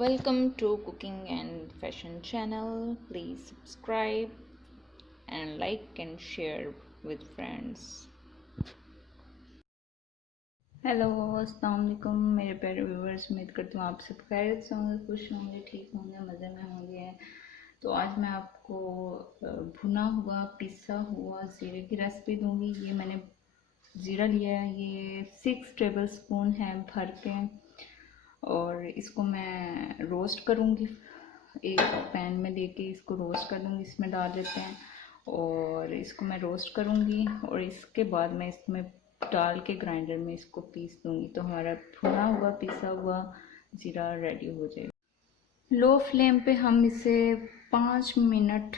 Welcome to cooking and fashion channel. Please subscribe and like and share with friends. Hello अस्सलाम वालेकुम मेरे प्यारे viewers, उम्मीद करती हूँ आप सब खैरियत से होंगे, खुश होंगे, ठीक होंगे, मज़े में होंगे। तो आज मैं आपको भुना हुआ पिसा हुआ ज़ीरे की रेसिपी दूंगी। ये मैंने ज़ीरा लिया है, ये 6 टेबल स्पून है भर के, और इसको मैं रोस्ट करूँगी। एक पैन में लेके इसको रोस्ट कर दूँगी, इसमें डाल देते हैं और इसको मैं रोस्ट करूँगी और इसके बाद मैं इसमें डाल के ग्राइंडर में इसको पीस दूँगी। तो हमारा भुना हुआ पिसा हुआ ज़ीरा रेडी हो जाएगा। लो फ्लेम पे हम इसे 5 मिनट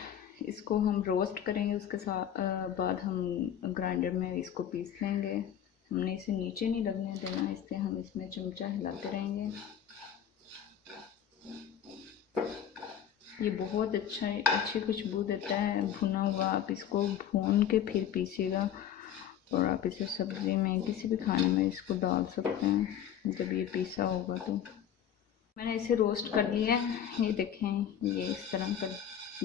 इसको हम रोस्ट करेंगे। उसके साथ बाद हम ग्राइंडर में इसको पीस लेंगे। हमने इसे नीचे नहीं लगने देना, इसलिए हम इसमें चमचा हिलाते रहेंगे। ये बहुत अच्छी खुशबू देता है भुना हुआ। आप इसको भून के फिर पीसिएगा और आप इसे सब्ज़ी में किसी भी खाने में इसको डाल सकते हैं जब ये पीसा होगा। तो मैंने इसे रोस्ट कर लिया है, ये देखें, ये इस तरह का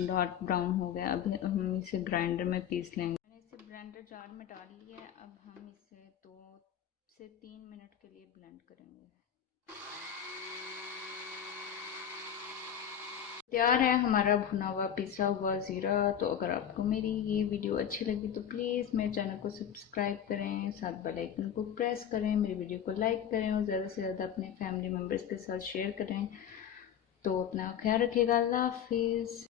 डार्क ब्राउन हो गया। अब हम इसे ग्राइंडर में पीस लेंगे। मैंने इसे ब्लेंडर जार में डाल लिया है। अब हम इसे 2 से 3 मिनट के लिए ब्लेंड करेंगे। तैयार है हमारा भुना हुआ पिसा हुआ ज़ीरा। तो अगर आपको मेरी ये वीडियो अच्छी लगी तो प्लीज़ मेरे चैनल को सब्सक्राइब करें, साथ बेल आइकन को प्रेस करें, मेरी वीडियो को लाइक करें और ज़्यादा से ज़्यादा अपने फैमिली मेम्बर्स के साथ शेयर करें। तो अपना ख्याल रखिएगा। अल्लाह हाफिज़।